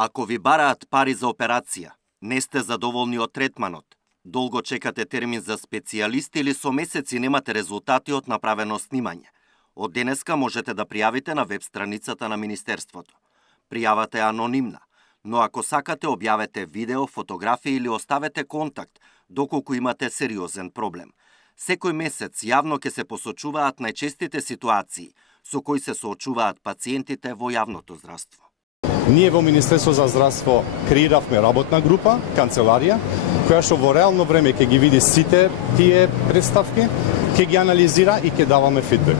Ако ви бараат пари за операција, не сте задоволни од третманот, долго чекате термин за специјалист или со месеци немате резултати од направено снимање, од денеска можете да пријавите на веб страницата на Министерството. Пријавата е анонимна, но ако сакате објавете видео, фотографии или оставете контакт доколку имате сериозен проблем. Секој месец јавно ќе се посочуваат најчестите ситуации со кои се соочуваат пациентите во јавното здравство. Ние во Министерство за здравство креиравме работна група, канцеларија, која што во реално време ќе ги види сите тие представки, ќе ги анализира и ќе даваме фидбек.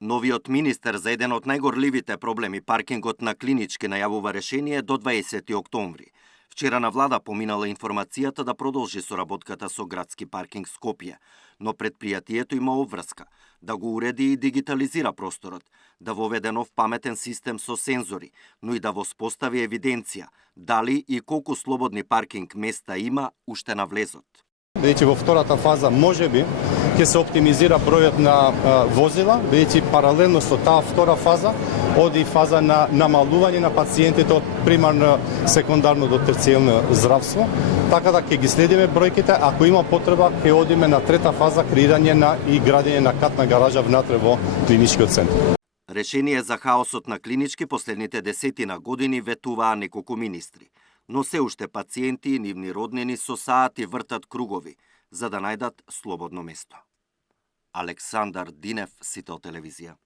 Новиот министер за еден од најгорливите проблеми, паркингот на Клинички, најавува решение до 20 октомври. Вчера на влада поминала информацијата да продолжи соработката со градски паркинг Скопје, но предпријатието има обврска да го уреди и дигитализира просторот, да воведе нов паметен систем со сензори, но и да воспостави евиденција дали и колку слободни паркинг места има уште на влезот. Бидејќи во втората фаза можеби ќе се оптимизира бројот на возила, бидејќи паралелно со таа втора фаза оди фаза на намалување на пациентите од примарно, секундарно до терцијално здравство, така да ќе ги следиме бројките, ако има потреба ќе одиме на трета фаза креирање на и градење на катна гаража внатре во клиничкиот центар. Решение за хаосот на Клинички последните десетина години ветуваа неколку министри, но се уште пациенти и нивни роднини со саати вртат кругови за да најдат слободно место. Александар Динев, Сител телевизија.